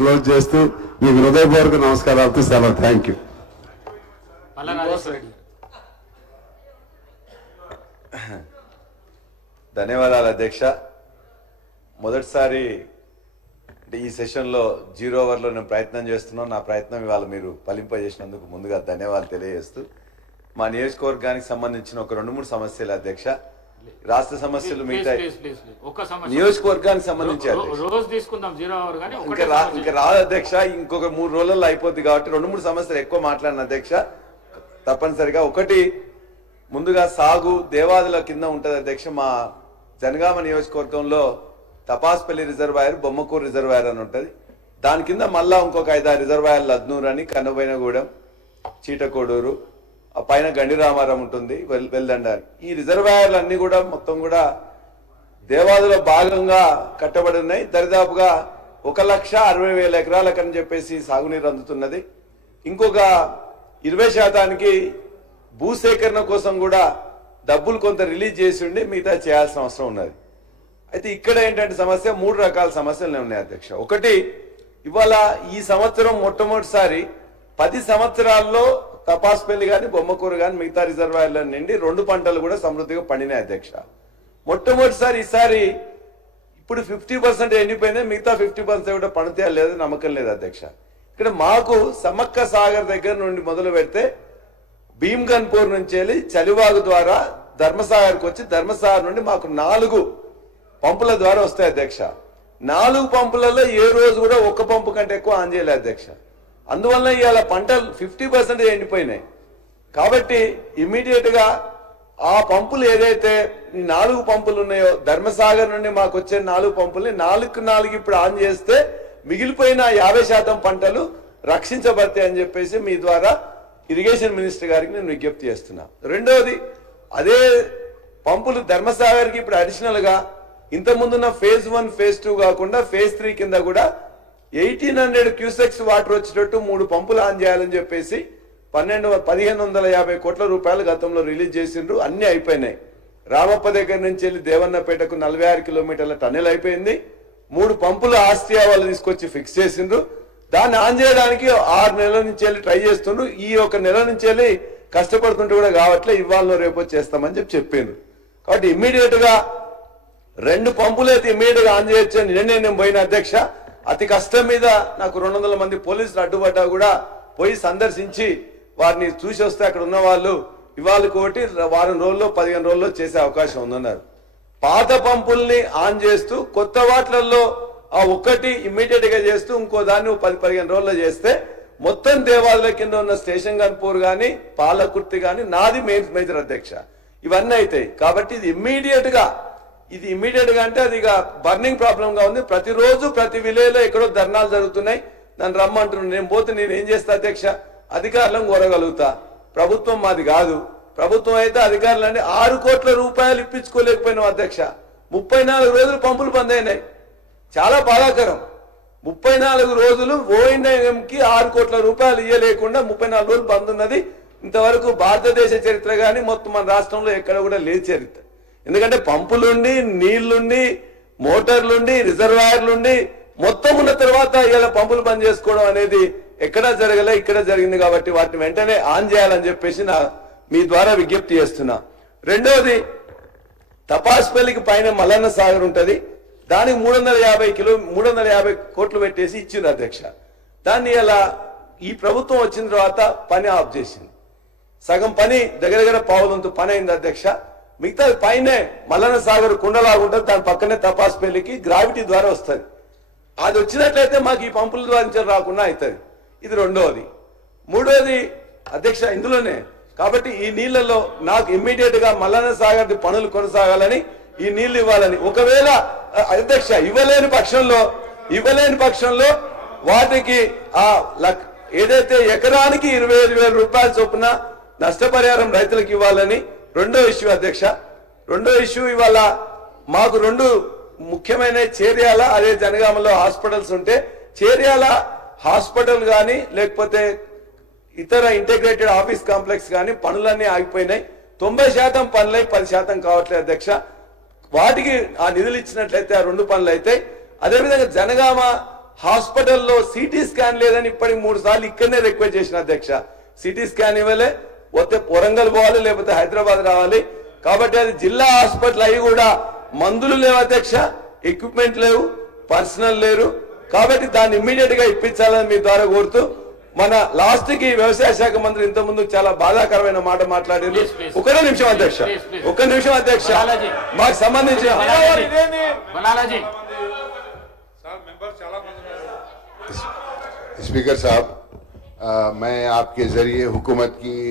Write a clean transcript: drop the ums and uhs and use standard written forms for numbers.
Close చేస్తూ మీకు హృదయపూర్వక నమస్కారాలతో సెలవు. Thank you. ధన్యవాదాలు అధ్యక్ష. మొదటిసారి అంటే ఈ సెషన్లో 0 ఓవర్లో నేను ప్రయత్నం చేస్తున్నాను. నా ప్రయత్నం ఇవాళ మీరు ఫలింపజేసినందుకు ముందుగా ధన్యవాదాలు తెలియజేస్తూ, మా నియోజకవర్గానికి సంబంధించిన ఒక 2-3 సమస్యలు అధ్యక్ష, రాష్ట్ర సమస్యలు మిగతా నియోజకవర్గానికి సంబంధించి ఇంకా రాదు అధ్యక్ష. ఇంకొక 3 రోజుల్లో అయిపోద్ది కాబట్టి 2-3 సమస్యలు ఎక్కువ మాట్లాడిన అధ్యక్ష. తప్పనిసరిగా ఒకటి, ముందుగా సాగు దేవాదుల కింద ఉంటుంది అధ్యక్ష. మా జనగామ నియోజకవర్గంలో తపాస్పల్లి రిజర్వాయర్, బొమ్మకూరు రిజర్వాయర్ అని ఉంటుంది. దాని కింద మళ్ళా ఇంకొక 5-6 రిజర్వాయర్లు, అద్నూరు అని, కన్నబోయినగూడెం, చీటకోడూరు, ఆ పైన గండిరామారం ఉంటుంది, వెల్దండ. ఈ రిజర్వాయర్లు అన్ని కూడా మొత్తం కూడా దేవాదుల భాగంగా కట్టబడి ఉన్నాయి. దరిదాపుగా 1,60,000 ఎకరాలకని చెప్పేసి సాగునీరు అందుతున్నది. ఇంకొక 20% భూసేకరణ కోసం కూడా డబ్బులు కొంత రిలీజ్ చేసి ఉండి మిగతా చేయాల్సిన అవసరం ఉన్నది. అయితే ఇక్కడ ఏంటంటే సమస్య, 3 రకాల సమస్యలు ఉన్నాయి అధ్యక్ష. ఒకటి, ఇవాళ ఈ సంవత్సరం మొట్టమొదటిసారి 10 సంవత్సరాల్లో తపాస్పల్లి కానీ, బొమ్మకూరు కానీ, మిగతా రిజర్వాయర్ల నుండి 2 పంటలు కూడా సమృద్ధిగా పండినాయి అధ్యక్ష. మొట్టమొదటిసారి ఈసారి ఇప్పుడు 50% ఎండిపోయినాయి, మిగతా 50% కూడా పండుతాయా లేదు నమ్మకం లేదు అధ్యక్ష. ఇక్కడ మాకు సమ్మక్క సాగర్ దగ్గర నుండి మొదలు పెడితే భీమ్గన్పూర్ నుంచి వెళ్ళి చలివాగు ద్వారా ధర్మసాగర్కి వచ్చి, ధర్మసాగర్ నుండి మాకు 4 పంపుల ద్వారా వస్తాయి అధ్యక్ష. 4 పంపులలో ఏ రోజు కూడా 1 పంపు కంటే ఎక్కువ ఆన్ చేయలేదు అధ్యక్ష. అందువల్ల ఇవాళ పంటలు 50% ఎండిపోయినాయి. కాబట్టి ఇమ్మీడియట్ గా ఆ పంపులు ఏదైతే 4 పంపులు ఉన్నాయో, ధర్మసాగర్ నుండి మాకు వచ్చే 4 పంపుల్ని 4 ఇప్పుడు ఆన్ చేస్తే మిగిలిపోయిన 50% పంటలు రక్షించబడతాయి అని చెప్పేసి మీ ద్వారా ఇరిగేషన్ మినిస్టర్ గారికి నేను విజ్ఞప్తి చేస్తున్నా. రెండవది, అదే పంపులు ధర్మసాగర్కి ఇప్పుడు అడిషనల్ గా ఇంతకుముందున్న phase 1, phase 2 కాకుండా phase 3 కింద కూడా 1800 క్యూసెక్స్ వాటర్ వచ్చేటట్టు 3 పంపులు ఆన్ చేయాలని చెప్పేసి 1,550 కోట్ల రూపాయలు గతంలో రిలీజ్ చేసిండ్రు. అన్ని అయిపోయినాయి. రామప్ప దగ్గర నుంచి వెళ్ళి దేవన్నపేటకు 46 కిలోమీటర్ల టన్నెల్ అయిపోయింది. 3 పంపులు ఆస్ట్రియా వాళ్ళు తీసుకొచ్చి ఫిక్స్ చేసిండ్రు. దాన్ని ఆన్ చేయడానికి 6 నెలల నుంచి వెళ్ళి ట్రై చేస్తుండ్రు. ఈ 1 నెల నుంచి వెళ్ళి కష్టపడుతుంటే కూడా కావట్లే, ఇవాళ రేపో చేస్తామని చెప్పిండ్రు. కాబట్టి ఇమ్మీడియట్ గా 2 పంపులు అయితే ఇమ్మీడియట్ గా ఆన్ చేయొచ్చు అని నేను పోయిన అధ్యక్ష. అతి కష్టం మీద నాకు 200 మంది పోలీసులు అడ్డుపడ్డా కూడా పోయి సందర్శించి వారిని చూసి వస్తే అక్కడ ఉన్న వాళ్ళు ఇవాళ కోటి వారం రోజుల్లో 15 రోజుల్లో చేసే అవకాశం ఉందన్నారు. పాత పంపుల్ని ఆన్ చేస్తూ కొత్త వాటిలలో ఆ ఒక్కటి ఇమ్మీడియట్ గా చేస్తూ ఇంకో దాన్ని 10-15 రోజుల్లో చేస్తే మొత్తం దేవాలయ కింద ఉన్న స్టేషన్ గన్పూర్ గాని, పాలకుర్తి గాని, నాది మేజర్ అధ్యక్ష, ఇవన్నీ అవుతాయి. కాబట్టి ఇది ఇమ్మీడియట్ గా అంటే అది ఇక బర్నింగ్ ప్రాబ్లం గా ఉంది. ప్రతిరోజు ప్రతి విలేజ్ లో ఎక్కడో ధర్నాలు జరుగుతున్నాయి. నన్ను రమ్మంటున్నాను. నేను పోతే నేను ఏం చేస్తా అధ్యక్ష? అధికారులను కోరగలుగుతా. ప్రభుత్వం మాది కాదు. ప్రభుత్వం అయితే అధికారులు 6 కోట్ల రూపాయలు ఇప్పించుకోలేకపోయినాం అధ్యక్ష. 34 రోజులు పంపులు బంద్ అయినాయి. చాలా బాధాకరం. 34 రోజులు ఓఎన్ఎంకి 6 కోట్ల రూపాయలు ఇవ్వలేకుండా 34 రోజులు బంద్ ఉన్నది. ఇంతవరకు భారతదేశ చరిత్ర కానీ మొత్తం మన రాష్ట్రంలో ఎక్కడ కూడా లేదు చరిత్ర. ఎందుకంటే పంపులుండి, నీళ్లుండి, మోటార్లుండి, రిజర్వాయర్లుండి మొత్తం ఉన్న తర్వాత ఇలా పంపులు బంద్ చేసుకోవడం అనేది ఎక్కడా జరగలే, ఇక్కడ జరిగింది. కాబట్టి వాటిని వెంటనే ఆన్ చేయాలని చెప్పేసి మీ ద్వారా విజ్ఞప్తి చేస్తున్నా. రెండవది, తపాస్పల్లికి పైన మల్లన్న సాగర్ ఉంటది. దానికి 350 కోట్లు పెట్టేసి ఇచ్చింది అధ్యక్ష. దాన్ని ఇలా ఈ ప్రభుత్వం వచ్చిన తర్వాత పని ఆఫ్ చేసింది. సగం పని దగ్గర పావులంత పని అయింది అధ్యక్ష. మిగతా పైనే మల్లన్న సాగర్ కుండలాగుంటుంది. దాని పక్కనే తపాస్పల్లికి గ్రావిటీ ద్వారా వస్తుంది. అది వచ్చినట్లయితే మాకు ఈ పంపుల ద్వారా రాకుండా అవుతుంది. ఇది రెండవది. మూడవది అధ్యక్ష ఇందులోనే. కాబట్టి ఈ నీళ్లలో నాకు ఇమ్మీడియట్ గా మల్లన్న సాగర్ పనులు కొనసాగాలని, ఈ నీళ్లు ఇవ్వాలని. ఒకవేళ అధ్యక్ష ఇవ్వలేని పక్షంలో వాటికి ఏదైతే ఎకరానికి 25,000 రూపాయల చొప్పున నష్టపరిహారం రైతులకు ఇవ్వాలని రెండో ఇష్యూ అధ్యక్ష. రెండో ఇష్యూ ఇవాళ మాకు 2 ముఖ్యమైన చేర్యాల, అదే జనగామలో హాస్పిటల్స్ ఉంటే చేర్యాల హాస్పిటల్ కానీ లేకపోతే ఇతర ఇంటిగ్రేటెడ్ ఆఫీస్ కాంప్లెక్స్ కానీ పనులన్నీ ఆగిపోయినాయి. 90% పనులై 10% కావట్లేదు అధ్యక్ష. వాటికి ఆ నిధులు ఇచ్చినట్లయితే ఆ 2 పనులు అయితే. అదేవిధంగా జనగామ హాస్పిటల్లో సిటీ స్కాన్ లేదని ఇప్పటికి 3 సార్లు ఇక్కడనే రిక్వెస్ట్ చేసిన అధ్యక్ష. సిటీ స్కాన్ ఇవ్వలే, పోతే వరంగల్ పోవాలి, లేకపోతే హైదరాబాద్ రావాలి. కాబట్టి అది జిల్లా హాస్పిటల్ అయి కూడా మందులు లేవు అధ్యక్ష, ఎక్విప్మెంట్ లేవు, పర్సనల్ లేరు. కాబట్టి దాన్ని ఇమ్మీడియట్ గా ఇప్పించాలని మీ ద్వారా కోరుతూ, మన లాస్ట్ కి వ్యవసాయ శాఖ మంత్రి ఇంత ముందు చాలా బాధాకరమైన మాట మాట్లాడారు. ఒక్క నిమిషం అధ్యక్ష, ఒక్క నిమిషం అధ్యక్ష, మాకు సంబంధించిన स्पीकर साहब, मैं आपके जरिए हुकूमत की